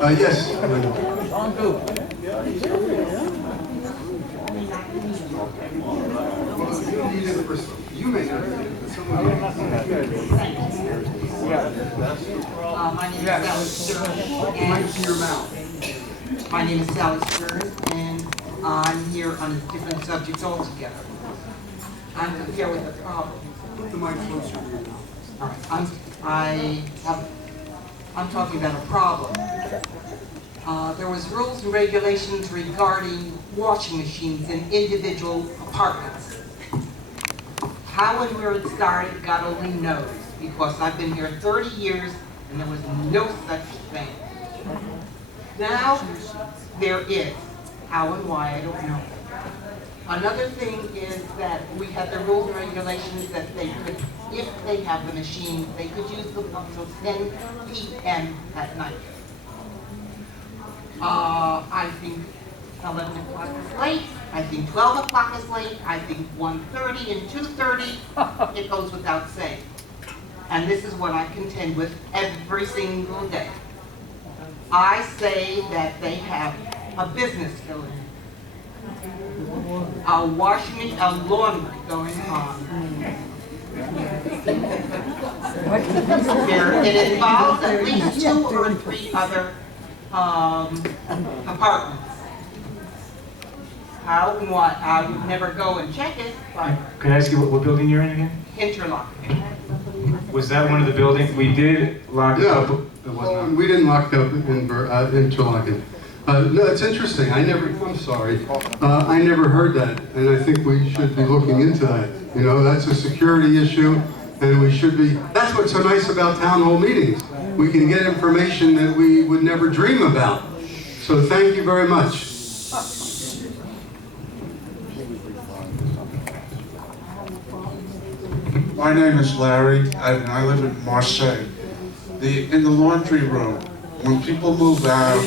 Yes. You may not need it, but someone may. My name is Sally Stern, and my name is Sally Stern, and I'm here on different subjects altogether. I'm here with a problem. Put the mic closer to your mouth. All right, I'm talking about a problem. There was rules and regulations regarding washing machines in individual apartments. How and where it started, God only knows, because I've been here 30 years and there was no such thing. Now, there is. How and why, I don't know. Another thing is that we have the rules and regulations that they could, if they have the machine, they could use them up till 10 p.m. at night. I think 11 o'clock is late. I think 12 o'clock is late. I think 1:30 and 2:30, it goes without saying. And this is what I contend with every single day. I say that they have a business going, a washing, a laundry going on. It involves at least 2 or 3 other apartments. How and what? I would never go and check it, but Can I ask you what building you're in again? interlocking. Was that one of the buildings? We did lock it up. No, It was not. we didn't lock up in Interlochen. No, it's interesting. I'm sorry. I never heard that, and I think we should be looking into that. You know, that's a security issue, and we should be, that's what's so nice about town hall meetings. We can get information that we would never dream about. So thank you very much. My name is Larry, and I live in Marseille. In the laundry room, when people move out,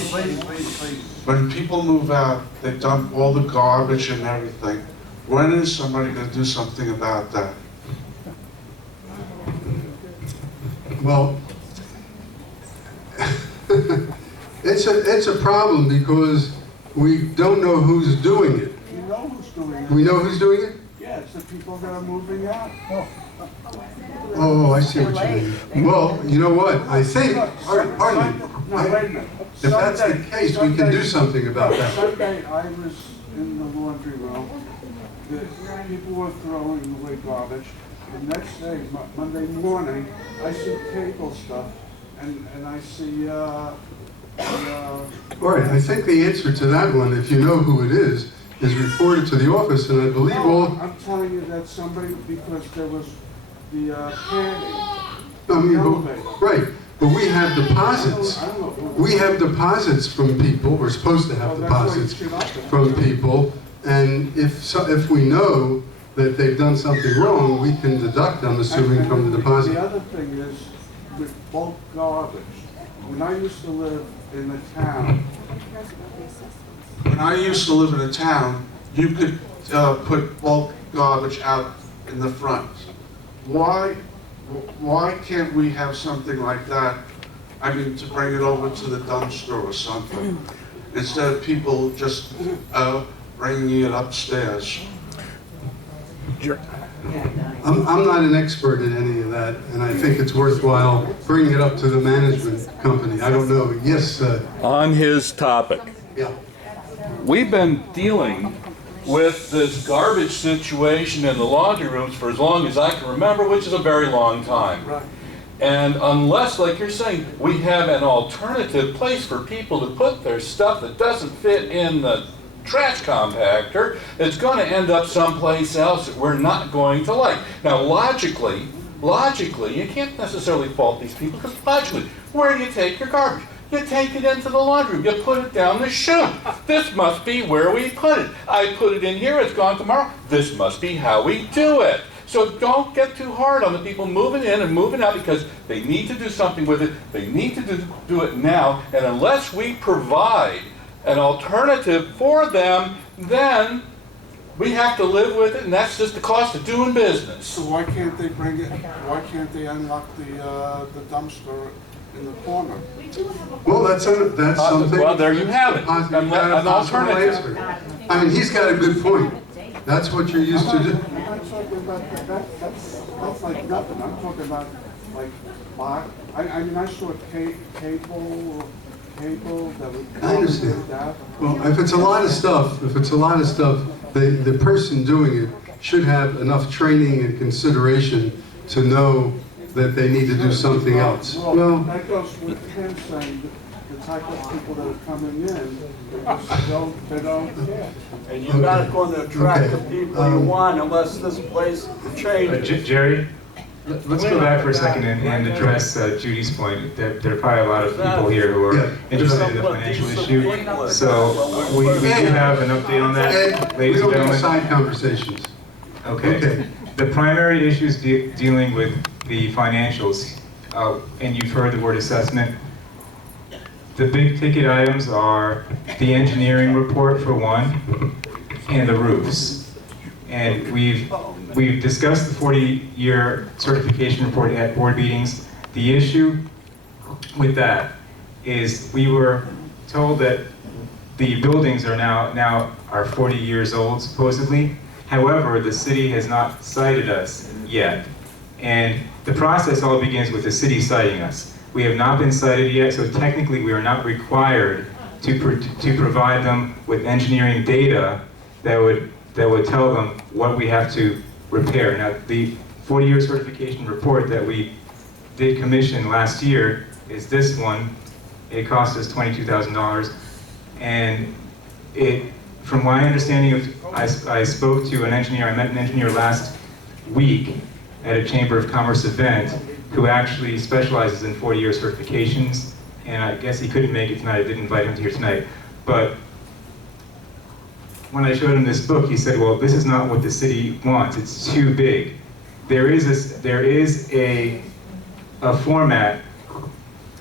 they dump all the garbage and everything. When is somebody going to do something about that? Well, it's a problem because we don't know who's doing it. You know who's doing it. We know who's doing it? Yeah, it's the people that are moving out. Oh, I see what you mean. Well, you know what? I think, pardon me. No, wait a minute. If that's the case, we can do something about that. Sunday, I was in the laundry room. The people were throwing away garbage. The next day, Monday morning, I see table stuff, and I see, All right, I think the answer to that one, if you know who it is reported to the office, and I believe all... I'm telling you that somebody, because there was the canning. I mean, right, but we have deposits. We have deposits from people, we're supposed to have deposits from people, and if we know that they've done something wrong, we can deduct them, assuming from the deposit. The other thing is, with bulk garbage, when I used to live in a town, you could put bulk garbage out in the front. Why can't we have something like that? I mean, to bring it over to the dumpster or something, instead of people just bringing it upstairs. I'm not an expert in any of that, and I think it's worthwhile bringing it up to the management company. I don't know. Yes, On his topic, yeah. we've been dealing with this garbage situation in the laundry rooms for as long as I can remember, which is a very long time. Right. And unless, like you're saying, we have an alternative place for people to put their stuff that doesn't fit in the trash compactor, it's going to end up someplace else that we're not going to like. Now, logically, you can't necessarily fault these people, because logically, where do you take your garbage? You take it into the laundry room, you put it down the chute. This must be where we put it. I put it in here, it's gone tomorrow. This must be how we do it. So don't get too hard on the people moving in and moving out, because they need to do something with it. They need to do it now, and unless we provide an alternative for them, then we have to live with it, and that's just the cost of doing business. So why can't they bring it? Why can't they unlock the dumpster in the corner? Well, that's something. Well, there you have it. You've An got a possible alternative. answer. I mean, he's got a good point. That's what you're used to do. I'm not talking about that's like nothing. I'm talking about like box. I mean, I saw cable that would. I understand. Well, if it's a lot of stuff, the person doing it should have enough training and consideration to know that they need to do something else. Well, that goes with him saying the type of people that are coming in, they don't care. And you're not going to attract the Okay. people you want unless this place changes. Jerry, let's go back for a second and address Judy's point. There are probably a lot of people here who Yeah. are interested in the financial issue. So we do have an update on that, Ed, we ladies and don't have gentlemen. side conversations. Okay. The primary issues dealing with the financials, and you've heard the word assessment. The big ticket items are the engineering report for one, and the roofs. And we've discussed the 40-year certification report at board meetings. The issue with that is we were told that the buildings are now 40 years old supposedly. However, the city has not cited us yet. And the process all begins with the city citing us. We have not been cited yet, so technically we are not required to provide them with engineering data that would tell them what we have to repair. Now, the 40-year certification report that we did commission last year is this one. It cost us $22,000, and from my understanding I spoke to an engineer. I met an engineer last week at a Chamber of Commerce event who actually specializes in 40-year certifications, and I guess he couldn't make it tonight. I did invite him here tonight, but when I showed him this book, he said, "Well, this is not what the city wants. It's too big." There is a format.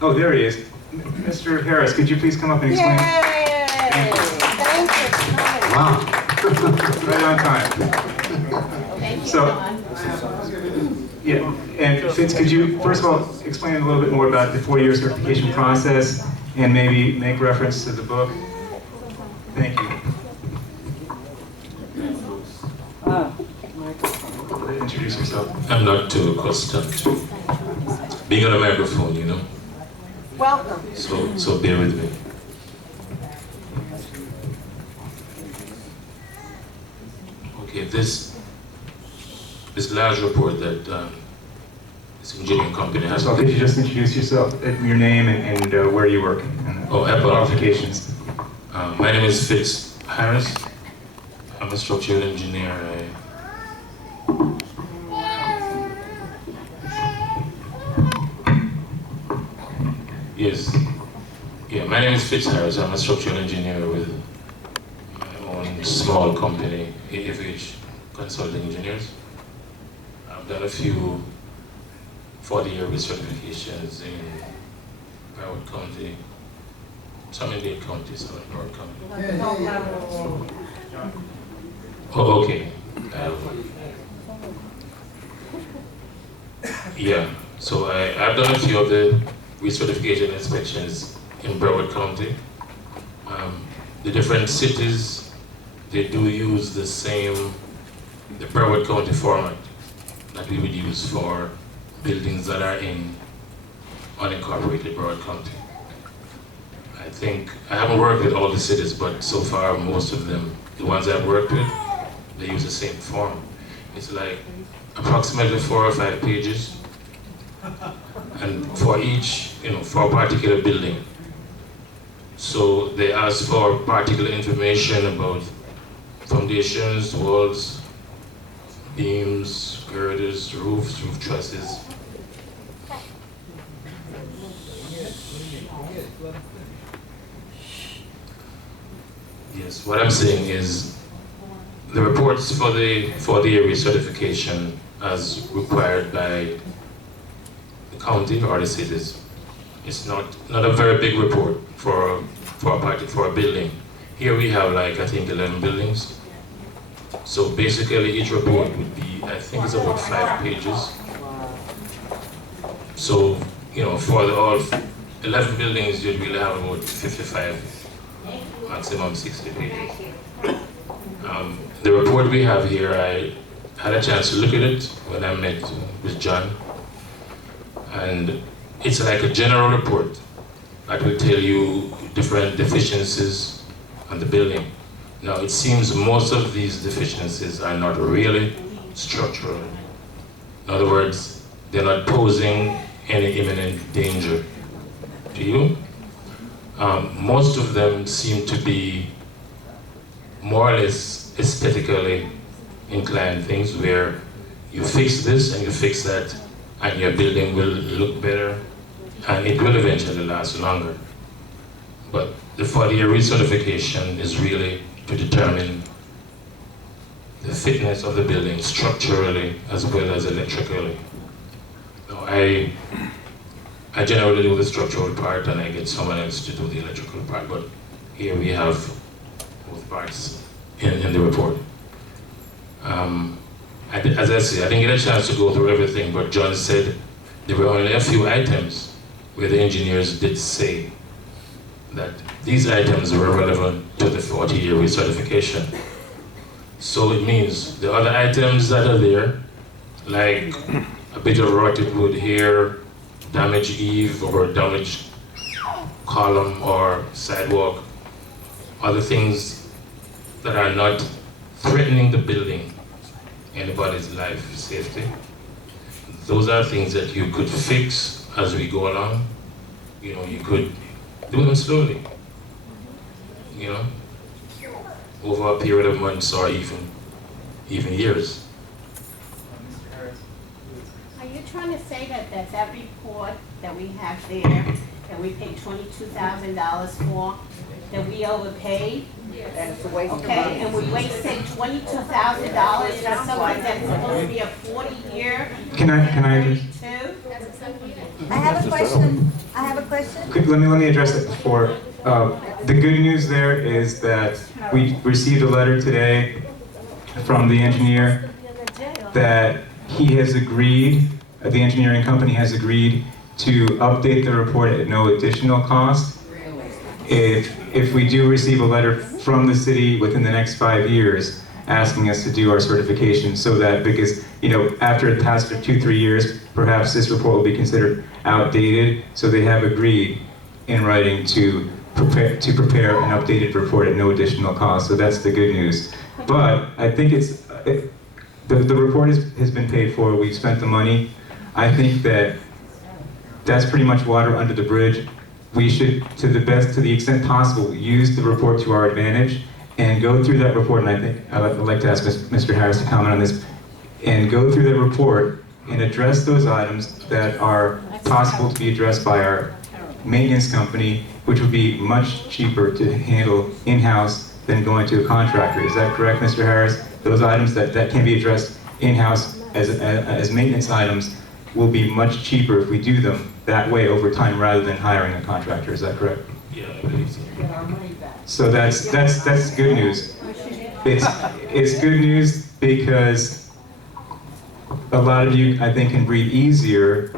Oh, there he is, Mr. Harris. Could you please come up and explain? Thank you. Wow. Right on time. Thank you, So- Don. Yeah, and Fitz, could you first of all explain a little bit more about the 40-year certification process and maybe make reference to the book? Thank you. Introduce yourself. I'm not too accustomed to being on a microphone, you know, Welcome. so bear with me. Okay, this large report that this engineering company has. So could you just introduce yourself, your name and where you work? And qualifications. My name is Fitz Harris. I'm a structural engineer. Yes. Yeah, my name is Fitz Harris. I'm a structural engineer with my own small company, AFH Consulting Engineers. I've done a few 40-year certifications in Broward County, some in Dade County, some in Broward County. Oh, okay. Yeah, so I've done a few of the recertification inspections in Broward County. The different cities, they do use the Broward County format that we would use for buildings that are in unincorporated Broward County. I think, I haven't worked with all the cities, but so far most of them, the ones I've worked with, they use the same form. It's like approximately 4 or 5 pages. And for each, for a particular building. So they ask for particular information about foundations, walls, beams, girders, roofs, roof trusses. Yes, what I'm saying is the reports for the recertification as required by the county or the cities, it's not a very big report for a building. Here we have I think 11 buildings. So basically each report would be, I think it's about 5 pages. So, for 11 buildings, you'd really have about 55, maximum 60 pages. The report we have here, I had a chance to look at it when I met with John. And it's like a general report that will tell you different deficiencies on the building. Now, it seems most of these deficiencies are not really structural. In other words, they're not posing any imminent danger to you. Most of them seem to be more or less aesthetically inclined things where you fix this and you fix that and your building will look better and it will eventually last longer. But the 40-year recertification is really to determine the fitness of the building structurally as well as electrically. Now, I generally do the structural part and I get someone else to do the electrical part, but here we have both parts in the report. As I say, I didn't get a chance to go through everything, but John said there were only a few items where the engineers did say that these items were relevant to the 40-year recertification. So it means the other items that are there, like a bit of rotted wood here, damaged eave or damaged column or sidewalk, other things that are not threatening the building, anybody's life, safety. Those are things that you could fix as we go along. You know, you could do them slowly, you know, over a period of months or even years. Are you trying to say that report that we have there, that we paid $22,000 for, that we overpaid? That's a waste of Okay, money. and we wasted $22,000 for something that's supposed to be a 40-year? Can I 32? I have a question. Let me address it before. The good news there is that we received a letter today from the engineer that he has agreed, the engineering company has agreed to update the report at no additional cost. If we do receive a letter from the city within the next 5 years asking us to do our certification, so that, because, you know, after it passes for 2-3 years, perhaps this report will be considered outdated, so they have agreed in writing to prepare an updated report at no additional cost. So that's the good news. But I think the report has been paid for. We've spent the money. I think that's pretty much water under the bridge. We should, to the extent possible, use the report to our advantage and go through that report. And I think I'd like to ask Mr. Harris to comment on this, and go through the report and address those items that are possible to be addressed by our maintenance company, which would be much cheaper to handle in-house than going to a contractor. Is that correct, Mr. Harris? Those items that can be addressed in-house as maintenance items will be much cheaper if we do them that way over time rather than hiring a contractor. Is that correct? Yeah, I believe so. So that's good news. It's good news because a lot of you, I think, can breathe easier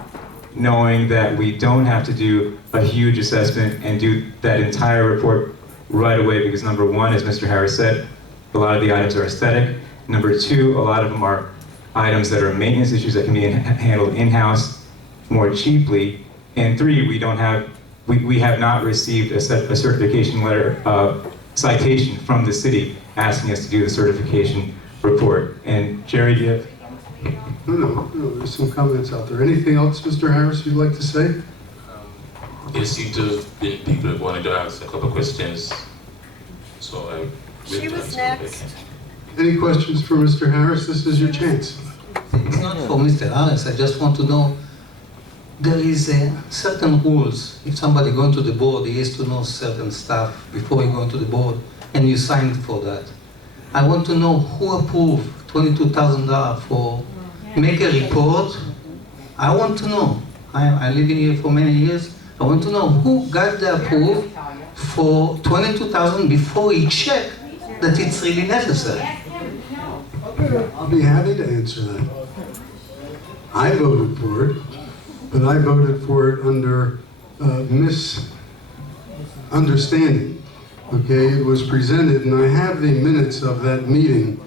knowing that we don't have to do a huge assessment and do that entire report right away, because number one, as Mr. Harris said, a lot of the items are aesthetic. Number two, a lot of them are items that are maintenance issues that can be handled in-house more cheaply. And three, we have not received a certification letter, citation from the city asking us to do the certification report. And Jerry, do you have? No, there's some comments out there. Anything else, Mr. Harris, you'd like to say? There seem to have been people who wanted to ask a couple of questions, so I will She was answer. next. Any questions for Mr. Harris? This is your chance. It's not for Mr. Harris. I just want to know, there is certain rules. If somebody going to the board, he has to know certain stuff before he going to the board, and you signed for that. I want to know who approved $22,000 for make a report. I want to know. I live in here for many years. I want to know who got the approval for $22,000 before he checked that it's really necessary. I'll be happy to answer that. I voted for it, but I voted for it under misunderstanding. Okay, it was presented, and I have the minutes of that meeting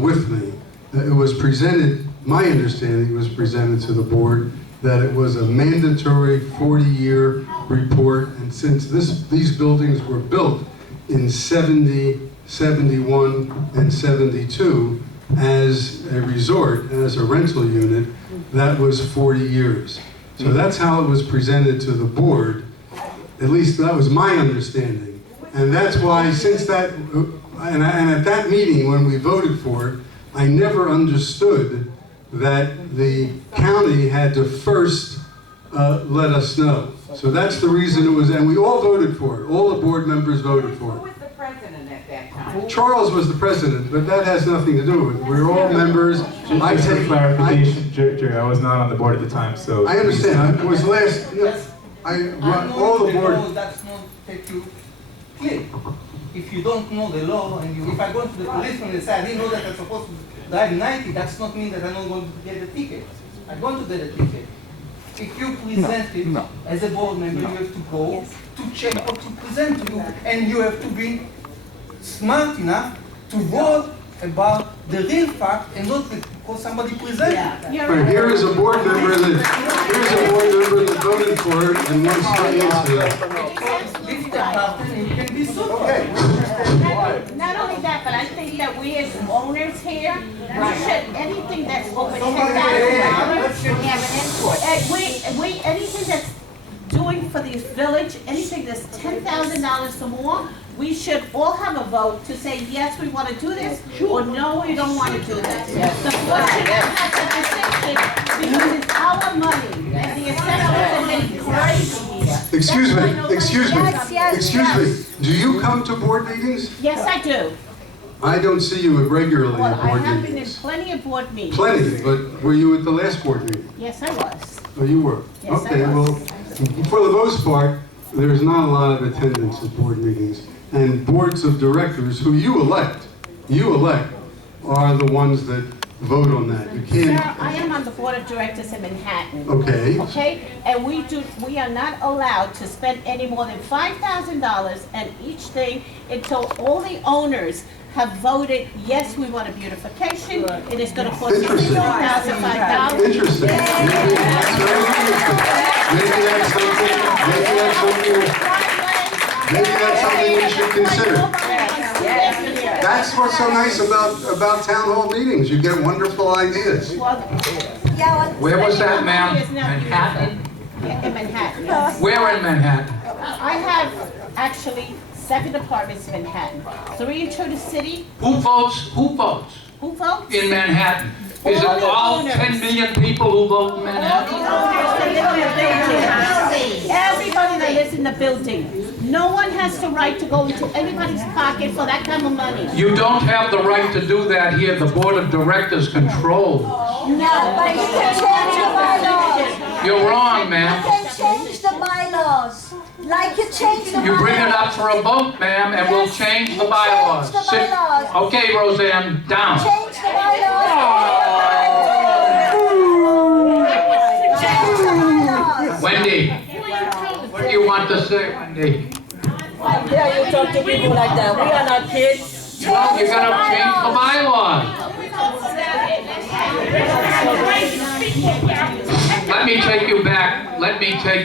with me. It was presented, my understanding was presented to the board that it was a mandatory 40-year report, and since these buildings were built in 70, 71, and 72 as a resort, as a rental unit, that was 40 years. So that's how it was presented to the board. At least that was my understanding. And that's why since that, and at that meeting when we voted for it, I never understood that the county had to first let us know. So that's the reason it was, and we all voted for it. All the board members voted for it. Who was the president at that time? Charles was the president, but that has nothing to do with it. We're all members. Just for clarification, Jerry, I was not on the board at the time, so. I understand. It was last, all the board. That's not that you clear. If you don't know the law, and if I go to the policeman and say, I didn't know that I'm supposed to drive 90, that's not mean that I'm not going to get a ticket. I'm going to get a ticket. If you present it as a board member, you have to go to check or to present to you, and you have to be smart enough to vote about the real fact and not because somebody presented. Right, here is a board member that voted for it and wants to answer that. Lift the button and you can be sued. Not only that, but I think that we as owners here, we should, anything that's over $10,000, should have an input. Anything that's doing for the village, anything that's $10,000 or more, we should all have a vote to say, yes, we want to do this, or no, we don't want to do this. The board should have the decision because it's our money, and the assessments are getting crazy here. Excuse me. Yes. Do you come to board meetings? Yes, I do. I don't see you regularly Well, at I board have been in meetings. plenty of board meetings. Plenty, but were you at the last board meeting? Yes, I was. Oh, you were? Yes, I Okay, was. well, for the most part, there's not a lot of attendance at board meetings. And boards of directors, who you elect, are the ones that vote on that. You Sir, can't, I am on the board of directors in Manhattan. okay? Okay, and we are not allowed to spend any more than $5,000 on each thing until all the owners have voted, yes, we want a beautification, it is gonna cost Interesting. $64,005. Interesting. Maybe that's very interesting. Maybe that's something we should consider. That's what's so nice about town hall meetings. You get wonderful ideas. Where was that, ma'am? Manhattan? Yeah, in Manhattan. Where in Manhattan? I have actually 7 apartments in Manhattan, 3 in Turner City. Who votes? Who votes? In Manhattan? Is it all 10 million people who vote in Manhattan? Everybody that lives in the building. No one has the right to go into anybody's pocket for that kind of money. You don't have the right to do that here. The board of directors controls. No, but you can change the bylaws. You're wrong, ma'am. You can change the bylaws. Like you change the bylaws. You bring it up for a vote, ma'am, and we'll change the bylaws. Change the bylaws. Okay, Roseanne, down. Change the bylaws. Change the bylaws. Wendy, what do you want to say, Wendy? How dare you talk to people like that? We are not kids. Well, you gotta change the bylaws. Let me take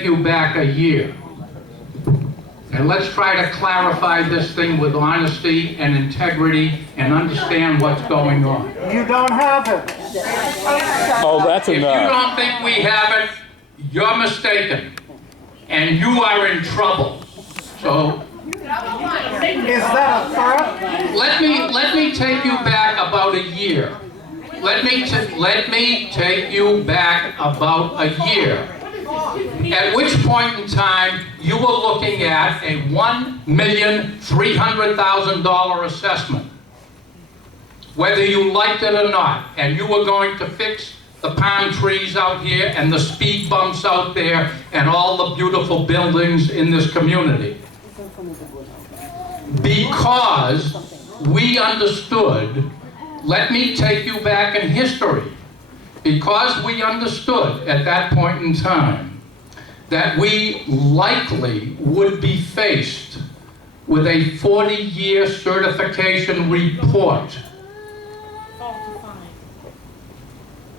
you back a year. And let's try to clarify this thing with honesty and integrity and understand what's going on. You don't have it. Oh, that's If you enough. don't think we have it, you're mistaken. And you are in trouble. So Is that a threat? let me take you back about a year. Let me take you back about a year. At which point in time, you were looking at a $1,300,000 assessment, whether you liked it or not, and you were going to fix the palm trees out here and the speed bumps out there and all the beautiful buildings in this community. Because we understood, let me take you back in history, because we understood at that point in time that we likely would be faced with a 40-year certification report.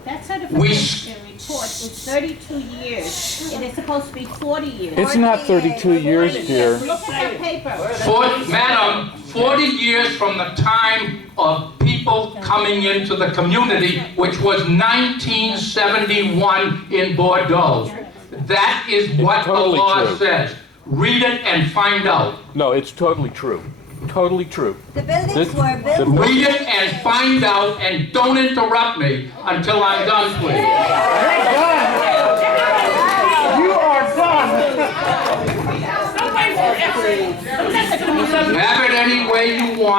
That We certification report is 32 years. It is supposed to be 40 years. It's not 32 years, dear. Look at the paper. Madam, 40 years from the time of people coming into the community, which was 1971 in Bordeaux. That is what the totally law true. says. Read it and find out. No, it's totally true. Totally true. The buildings This- were built. Read it and find out, and don't interrupt me until I'm done, please. You are done. Have it any way you want.